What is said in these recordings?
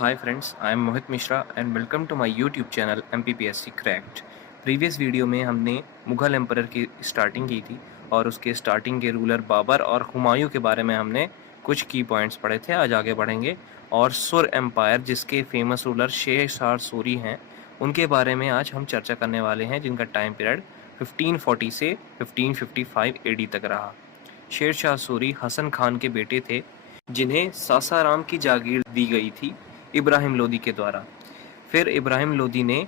Hi friends, I am Mohit Mishra and welcome to my YouTube channel MPPSC Cracked। Previous video में हमने Mughal emperor की starting की थी और उसके स्टार्टिंग के रूलर बाबर और हुमायूं के बारे में हमने कुछ की पॉइंट्स पढ़े थे। आज आगे बढ़ेंगे और सुर एम्पायर जिसके फेमस रूलर शेर शाह सूरी हैं उनके बारे में आज हम चर्चा करने वाले हैं, जिनका टाइम पीरियड 1540 से 1555 AD तक रहा। शेर शाह सूरी हसन खान के बेटे थे जिन्हें सासाराम की जागीर दी गई थी इब्राहिम लोदी के द्वारा। फिर इब्राहिम लोदी ने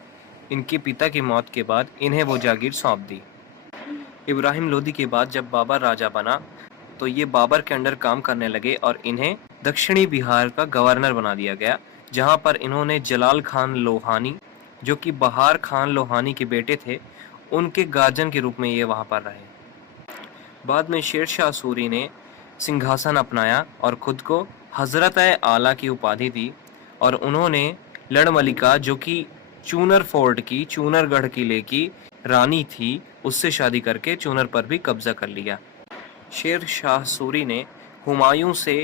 इनके पिता की मौत के बाद इन्हें वो जागीर सौंप दी। इब्राहिम लोदी के बाद जब बाबर राजा बना तो ये बाबर के अंडर काम करने लगे और इन्हें दक्षिणी बिहार का गवर्नर बना दिया गया, जहां पर इन्होंने जलाल खान लोहानी, जो कि बहार खान लोहानी के बेटे थे, उनके गार्जियन के रूप में ये वहां पर रहे। बाद में शेर शाह सूरी ने सिंहासन अपनाया और खुद को हजरत आला की उपाधि दी और उन्होंने लड़ मलिका, जो कि चूनर फोर्ट की, चूनरगढ़ किले की रानी थी, उससे शादी करके चूनर पर भी कब्जा कर लिया। शेर शाह सूरी ने हुमायूं से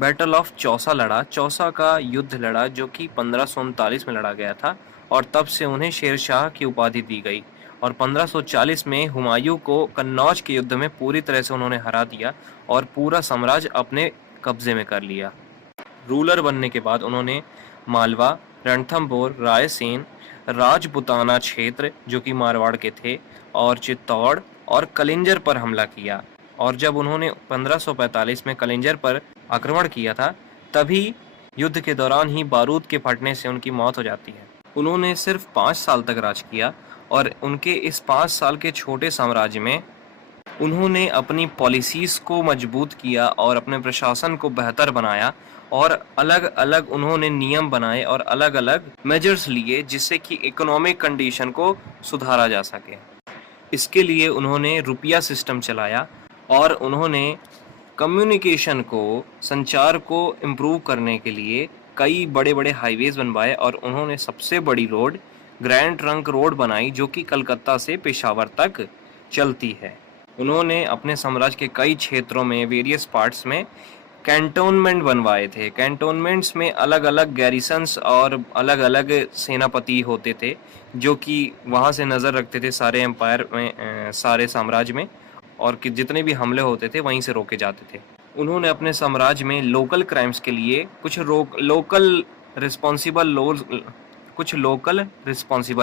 बैटल ऑफ चौसा लड़ा, चौसा का युद्ध लड़ा जो कि 1539 में लड़ा गया था और तब से उन्हें शेर शाह की उपाधि दी गई। और 1540 में हुमायूं को कन्नौज के युद्ध में पूरी तरह से उन्होंने हरा दिया और पूरा साम्राज्य अपने कब्जे में कर लिया। रूलर बनने के बाद उन्होंने मालवा, रणथंभौर, रायसेन, राजपुताना क्षेत्र जो कि मारवाड़ के थे और चित्तौड़ और कलिंजर पर हमला किया। और जब उन्होंने 1545 में कलिंजर पर आक्रमण किया था तभी युद्ध के दौरान ही बारूद के फटने से उनकी मौत हो जाती है। उन्होंने सिर्फ 5 साल तक राज किया और उनके इस 5 साल के छोटे साम्राज्य में उन्होंने अपनी पॉलिसीज़ को मजबूत किया और अपने प्रशासन को बेहतर बनाया और अलग अलग उन्होंने नियम बनाए और अलग अलग मेजर्स लिए जिससे कि इकोनॉमिक कंडीशन को सुधारा जा सके। इसके लिए उन्होंने रुपया सिस्टम चलाया और उन्होंने कम्युनिकेशन को, संचार को इम्प्रूव करने के लिए कई बड़े बड़े हाईवेज बनवाए और उन्होंने सबसे बड़ी रोड ग्रैंड ट्रंक रोड बनाई जो कि कलकत्ता से पेशावर तक चलती है। उन्होंने अपने साम्राज्य के कई क्षेत्रों में, वेरियस पार्ट्स में कैंटोनमेंट बनवाए थे। कैंटोनमेंट्स में अलग अलग गैरिसन्स और अलग अलग सेनापति होते थे जो कि वहाँ से नज़र रखते थे सारे एम्पायर में, सारे साम्राज्य में, और कि जितने भी हमले होते थे वहीं से रोके जाते थे। उन्होंने अपने साम्राज्य में लोकल क्राइम्स के लिए कुछ लोकल रिस्पॉन्सिबल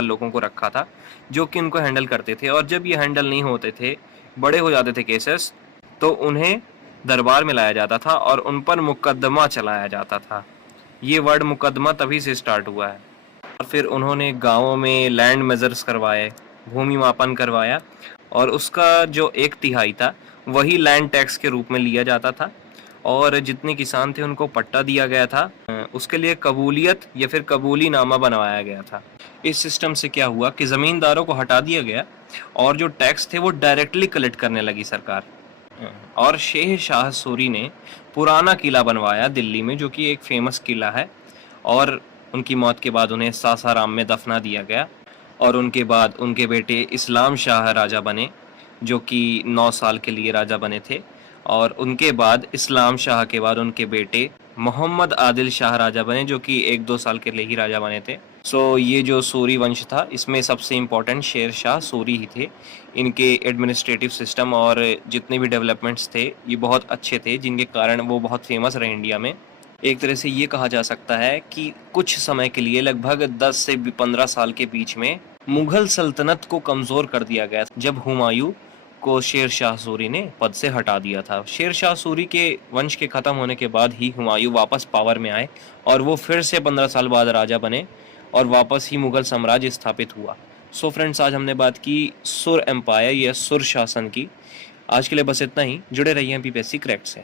लोगों को रखा था जो कि उनको हैंडल करते थे, और जब ये हैंडल नहीं होते थे, बड़े हो जाते थे केसेस, तो उन्हें दरबार में लाया जाता था और उन पर मुकदमा चलाया जाता था। ये वर्ड मुकदमा तभी से स्टार्ट हुआ है। और फिर उन्होंने गाँवों में लैंड मेजर्स करवाए, भूमि मापन करवाया और उसका जो 1/3 था वही लैंड टैक्स के रूप में लिया जाता था और जितने किसान थे उनको पट्टा दिया गया था। उसके लिए कबूलियत या फिर कबूली नामा बनवाया गया था। इस सिस्टम से क्या हुआ कि ज़मींदारों को हटा दिया गया और जो टैक्स थे वो डायरेक्टली कलेक्ट करने लगी सरकार। और शेर शाह सूरी ने पुराना किला बनवाया दिल्ली में, जो कि एक फेमस किला है, और उनकी मौत के बाद उन्हें सासाराम में दफना दिया गया। और उनके बाद उनके बेटे इस्लाम शाह राजा बने जो कि 9 साल के लिए राजा बने थे, और उनके बाद इस्लाम शाह के बाद उनके बेटे मोहम्मद आदिल शाह राजा बने जो कि 1-2 साल के लिए ही राजा बने थे। ये जो सूरी वंश था इसमें सबसे इम्पोर्टेंट शेर शाह सूरी ही थे। इनके एडमिनिस्ट्रेटिव सिस्टम और जितने भी डेवलपमेंट्स थे ये बहुत अच्छे थे, जिनके कारण वो बहुत फेमस रहे इंडिया में। एक तरह से ये कहा जा सकता है कि कुछ समय के लिए, लगभग 10 से 15 साल के बीच में, मुगल सल्तनत को कमज़ोर कर दिया गया जब हुमायूं को शेर शाह सूरी ने पद से हटा दिया था। शेर शाह सूरी के वंश के ख़त्म होने के बाद ही हुमायूं वापस पावर में आए और वो फिर से 15 साल बाद राजा बने और वापस ही मुगल साम्राज्य स्थापित हुआ। फ्रेंड्स, आज हमने बात की सुर एम्पायर या सुर शासन की। आज के लिए बस इतना ही। जुड़े रहिए MPPSC क्रैक्ड से।